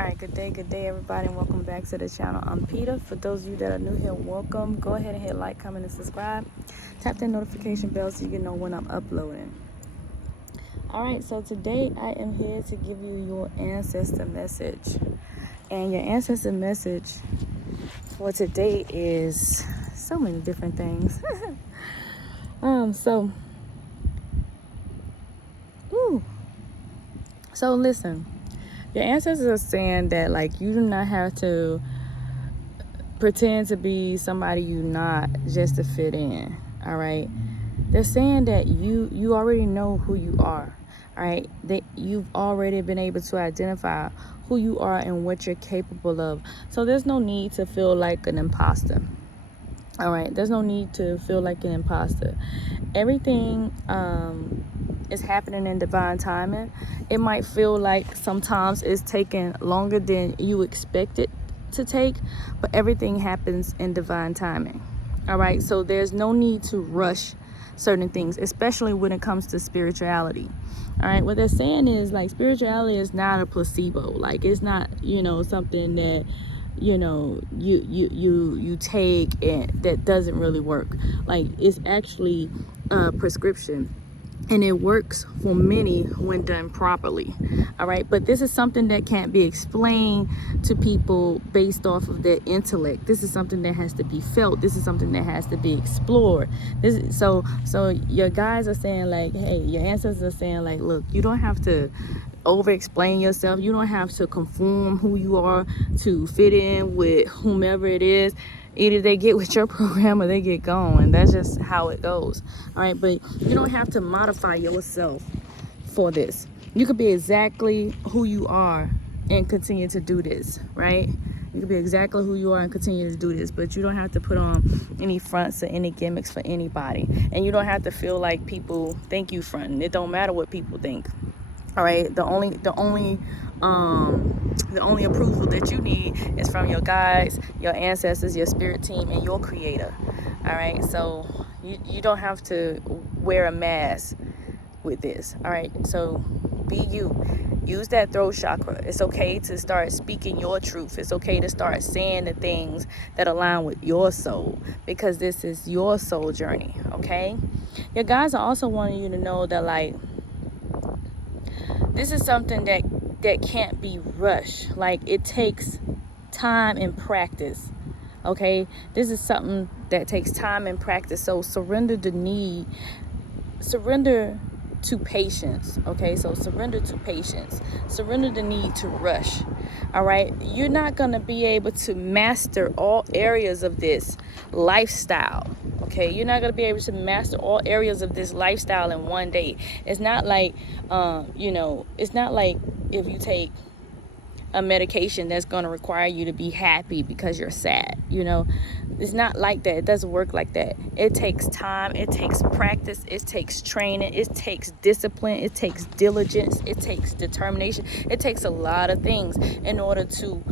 Alright, good day everybody, and welcome back to the channel. I'm Peter. For those of you that are new here, welcome. Go ahead and hit like, comment, and subscribe. Tap that notification bell so you can know when I'm uploading. Alright, so today I am here to give you your ancestor message. And your ancestor message for today is so many different things. So listen. Your ancestors are saying that, like, you do not have to pretend to be somebody you're not just to fit in, all right? They're saying that you already know who you are, all right? That you've already been able to identify who you are and what you're capable of. So there's no need to feel like an imposter, all right? There's no need to feel like an imposter. Everything is happening in divine timing. It might feel like sometimes it's taking longer than you expect it to take, but everything happens in divine timing. All right, so there's no need to rush certain things, especially when it comes to spirituality. All right, what they're saying is, like, spirituality is not a placebo. Like, it's not, something that you take and that doesn't really work. Like, it's actually a prescription, and it works for many when done properly. All right, but this is something that can't be explained to people based off of their intellect. This is something that has to be felt. This is something that has to be explored. So your guys are saying, like, hey, your ancestors are saying, like, look, you don't have to over explain yourself. You don't have to conform who you are to fit in with whomever it is. Either they get with your program or they get gone, and that's just how it goes. All right, but you don't have to modify yourself for this. You could be exactly who you are and continue to do this, right? You could be exactly who you are and continue to do this, but you don't have to put on any fronts or any gimmicks for anybody, and you don't have to feel like people think you fronting. It don't matter what people think. All right, the only approval that you need is from your guides, your ancestors, your spirit team, and your creator. All right, so you don't have to wear a mask with this. All right, so be you. Use that throat chakra. It's okay to start speaking your truth. It's okay to start saying the things that align with your soul, because this is your soul journey. Okay, your guides are also wanting you to know that, like, this is something that can't be rushed. Like, it takes time and practice. Okay, this is something that takes time and practice. So surrender to patience. Okay, so surrender to patience. Surrender the need to rush. All right, you're not going to be able to master all areas of this lifestyle. Okay, you're not going to be able to master all areas of this lifestyle in one day. It's not like it's not like if you take a medication that's going to require you to be happy because you're sad. It's not like that. It doesn't work like that. It takes time. It takes practice. It takes training. It takes discipline. It takes diligence. It takes determination. It takes a lot of things in order to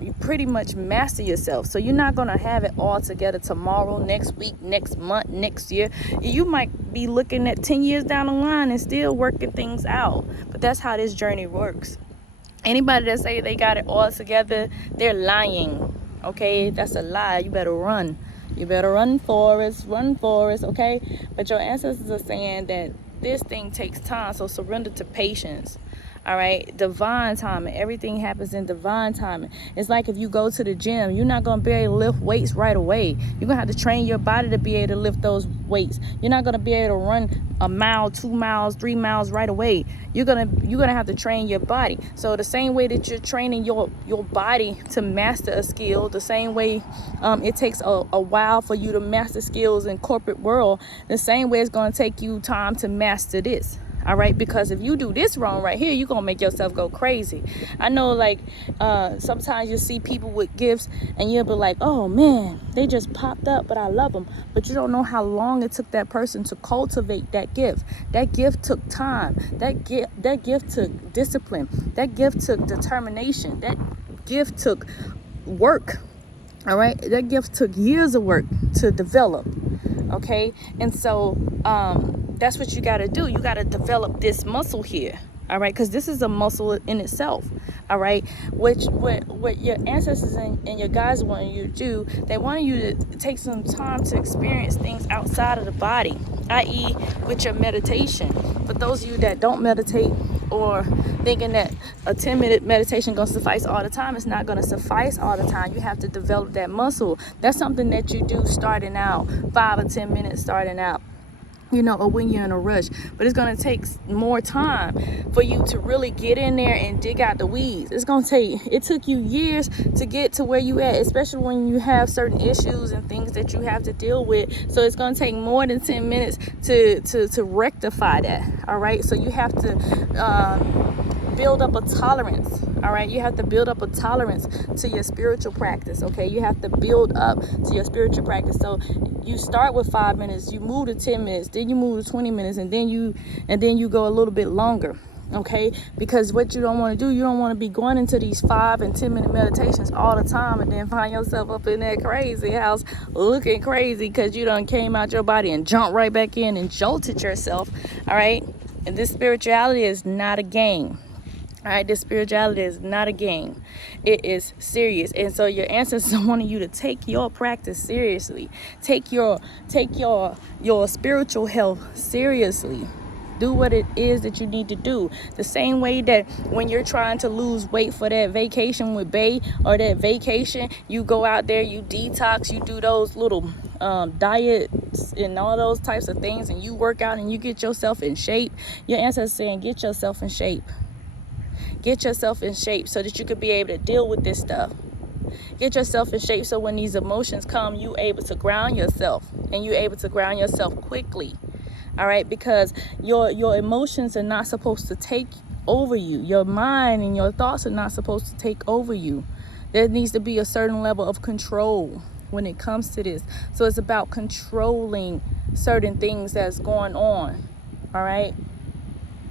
you pretty much master yourself. So you're not going to have it all together tomorrow, next week, next month, next year. You might be looking at 10 years down the line and still working things out. But that's how this journey works. Anybody that say they got it all together, they're lying. Okay, that's a lie. You better run. You better run, Forrest, okay? But your ancestors are saying that this thing takes time, so surrender to patience. All right, divine timing. Everything happens in divine timing. It's like if you go to the gym, you're not going to be able to lift weights right away. You're going to have to train your body to be able to lift those weights. You're not going to be able to run a mile, 2 miles, 3 miles right away. You're gonna have to train your body. So the same way that you're training your body to master a skill, the same way it takes a while for you to master skills in corporate world, the same way it's going to take you time to master this. All right, because if you do this wrong right here, you're gonna make yourself go crazy. I know, like, sometimes you see people with gifts and you'll be like, oh man, they just popped up, but I love them. But you don't know how long it took that person to cultivate that gift. That gift took time. That gift took discipline. That gift took determination. That gift took work. All right, that gift took years of work to develop. Okay, and so that's what you got to do. You got to develop this muscle here. All right, because this is a muscle in itself. All right, what your ancestors and your guides want you to do, they want you to take some time to experience things outside of the body, i.e. with your meditation. For those of you that don't meditate, or thinking that a 10-minute meditation gonna suffice all the time, it's not gonna suffice all the time. You have to develop that muscle. That's something that you do starting out, 5 or 10 minutes starting out, you know, or when you're in a rush. But it's going to take more time for you to really get in there and dig out the weeds. It took you years to get to where you at, especially when you have certain issues and things that you have to deal with. So it's going to take more than 10 minutes to rectify that. All right, so you have to build up a tolerance. All right, you have to build up a tolerance to your spiritual practice. Okay, you have to build up to your spiritual practice. So you start with 5 minutes, you move to 10 minutes, then you move to 20 minutes, and then you go a little bit longer. Okay, because what you don't want to do, you don't want to be going into these 5 and 10 minute meditations all the time and then find yourself up in that crazy house looking crazy because you done came out your body and jumped right back in and jolted yourself. All right, and this spirituality is not a game. All right, this spirituality is not a game. It is serious. And so your ancestors wanted you to take your practice seriously. Take your spiritual health seriously. Do what it is that you need to do. The same way that when you're trying to lose weight for that vacation with Bae, or that vacation, you go out there, you detox, you do those little diets and all those types of things, and you work out and you get yourself in shape. Your ancestors saying, get yourself in shape. Get yourself in shape so that you could be able to deal with this stuff. Get yourself in shape so when these emotions come, you able to ground yourself, and you able to ground yourself quickly. All right, because your emotions are not supposed to take over you. Your mind and your thoughts are not supposed to take over you. There needs to be a certain level of control when it comes to this. So it's about controlling certain things that's going on. All right,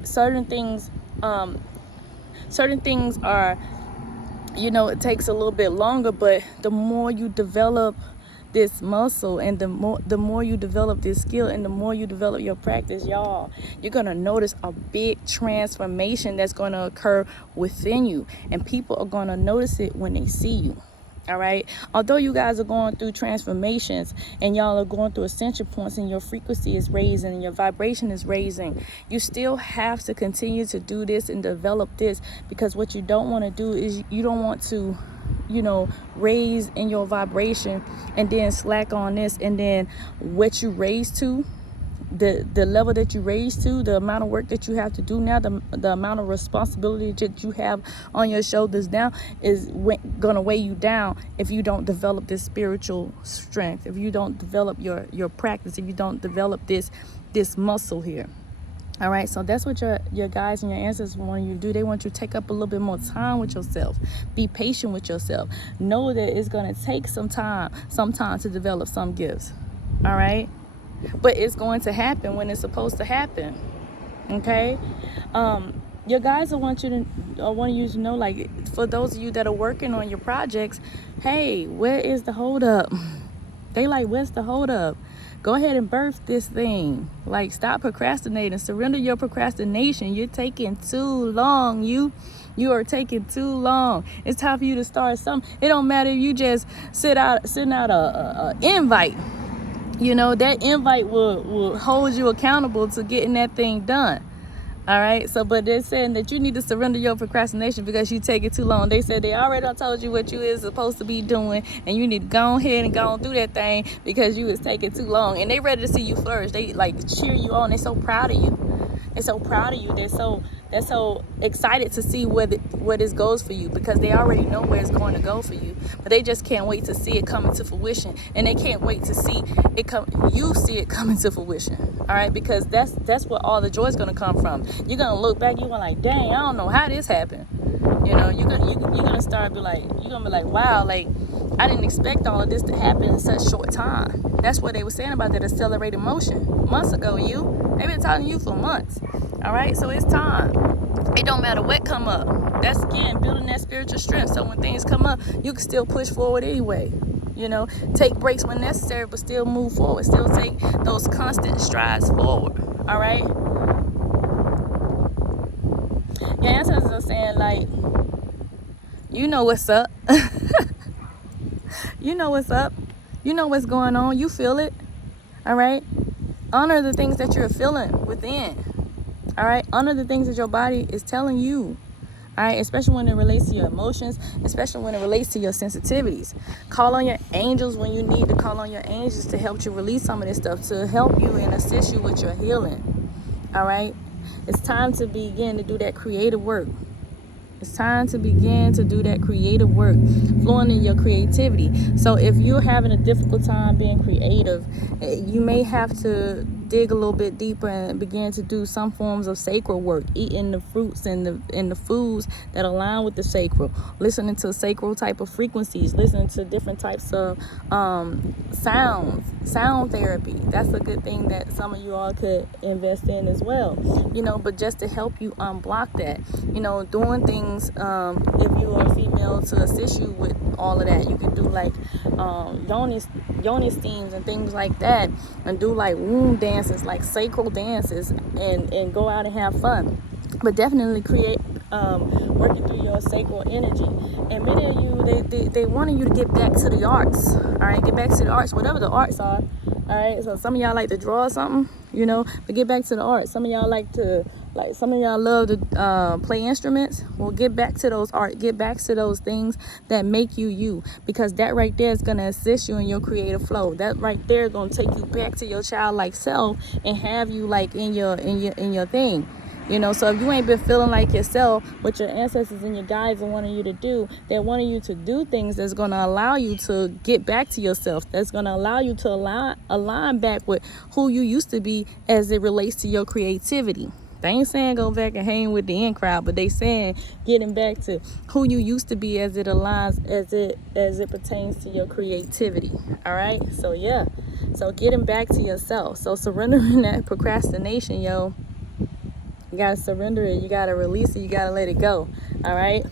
certain things are, you know, it takes a little bit longer, but the more you develop this muscle, and the more you develop this skill, and the more you develop your practice, y'all, you're gonna notice a big transformation that's gonna occur within you, and people are gonna notice it when they see you. All right, although you guys are going through transformations and y'all are going through ascension points, and your frequency is raising and your vibration is raising, you still have to continue to do this and develop this, because what you don't want to do is you don't want to, you know, raise in your vibration and then slack on this, and then what you raise to, the level that you raise to, the amount of work that you have to do now, the amount of responsibility that you have on your shoulders now is going to weigh you down if you don't develop this spiritual strength, if you don't develop your practice, if you don't develop this muscle here. All right, so that's what your guides and your ancestors want you to do. They want you to take up a little bit more time with yourself. Be patient with yourself. Know that it's going to take some time to develop some gifts. All right, but it's going to happen when it's supposed to happen. Okay, your guides want you to know, like, for those of you that are working on your projects, hey, where is the hold up? They like, where's the hold up? Go ahead and birth this thing. Like, stop procrastinating. Surrender your procrastination. You're taking too long. You are taking too long. It's time for you to start something. It don't matter if you just send out a invite. You know, that invite will hold you accountable to getting that thing done. All right, so but they're saying that you need to surrender your procrastination because you take it too long. They said they already done told you what you is supposed to be doing, and you need to go ahead and go and do that thing because you was taking too long. And they ready to see you flourish. They like cheer you on. They're so proud of you. They're so proud of you. They're so excited to see where this goes for you, because they already know where it's going to go for you. But they just can't wait to see it coming to fruition, and they can't wait to see it come. You see it coming to fruition. All right, because that's where all the joy is going to come from. You're gonna look back. You're gonna like, dang, I don't know how this happened. You know, you're gonna start you're gonna be like, wow, like, I didn't expect all of this to happen in such short time. That's what they were saying about that accelerated motion months ago. They've been telling you for months. All right, so it's time. It don't matter what come up. That's, again, building that spiritual strength. So when things come up, you can still push forward anyway. You know, take breaks when necessary, but still move forward. Still take those constant strides forward. All right. Your ancestors are saying, like, you know what's up. You know what's up. You know what's going on. You feel it. All right? Honor the things that you're feeling within. All right? Honor the things that your body is telling you. All right? Especially when it relates to your emotions, especially when it relates to your sensitivities. Call on your angels when you need to call on your angels to help you release some of this stuff, to help you and assist you with your healing. All right? It's time to begin to do that creative work. It's time to begin to do that creative work, flowing in your creativity. So if you're having a difficult time being creative, you may have to dig a little bit deeper and begin to do some forms of sacred work, eating the fruits and the foods that align with the sacred, listening to sacred type of frequencies, listening to different types of sound therapy. That's a good thing that some of you all could invest in as well, but just to help you unblock that, doing things, if you are a female, to assist you with all of that. You can do like Yoni steams and things like that, and do like womb dances, like sacred dances, and go out and have fun. But definitely create, working through your sacred energy. And many of you, they wanted you to get back to the arts. All right, get back to the arts, whatever the arts are. All right, so some of y'all like to draw something, but get back to the arts. Some of y'all some of y'all love to play instruments. Well, get back to those art. Get back to those things that make you, because that right there is gonna assist you in your creative flow. That right there is gonna take you back to your childlike self and have you like in your thing. So if you ain't been feeling like yourself, what your ancestors and your guides are wanting you to do, they're wanting you to do things that's going to allow you to get back to yourself. That's going to allow you to align back with who you used to be as it relates to your creativity. They ain't saying go back and hang with the in crowd, but they saying getting back to who you used to be as it aligns, as it pertains to your creativity. All right. So yeah. So getting back to yourself. So surrendering that procrastination, yo. You got to surrender it. You got to release it. You got to let it go. All right.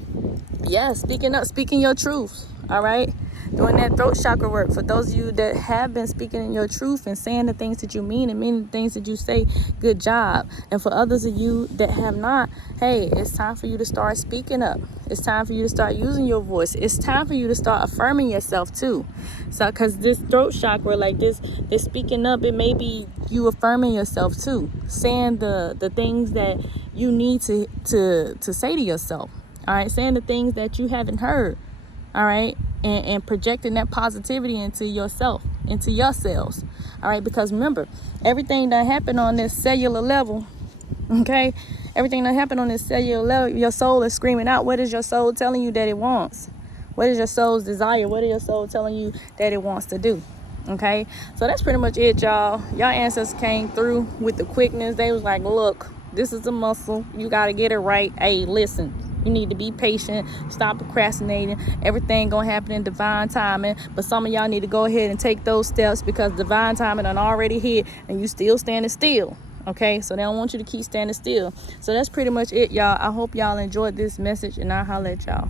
Yeah. Speaking your truth. All right. Doing that throat chakra work. For those of you that have been speaking in your truth and saying the things that you mean and meaning the things that you say, good job. And for others of you that have not, hey, it's time for you to start speaking up. It's time for you to start using your voice. It's time for you to start affirming yourself too. So, because this throat chakra, like this speaking up, it may be you affirming yourself too, saying the things that you need to say to yourself. All right, saying the things that you haven't heard. All right. And projecting that positivity into yourself, into your cells. All right. Because remember, everything that happened on this cellular level, okay, everything that happened on this cellular level, your soul is screaming out. What is your soul telling you that it wants? What is your soul's desire? What is your soul telling you that it wants to do? Okay. So that's pretty much it, y'all. Y'all ancestors came through with the quickness. They was like, look, this is a muscle. You got to get it right. Hey, listen. You need to be patient. Stop procrastinating. Everything gonna happen in divine timing. But some of y'all need to go ahead and take those steps, because divine timing done already hit and you still standing still. Okay, so they don't want you to keep standing still. So that's pretty much it, y'all. I hope y'all enjoyed this message, and I'll holler at y'all.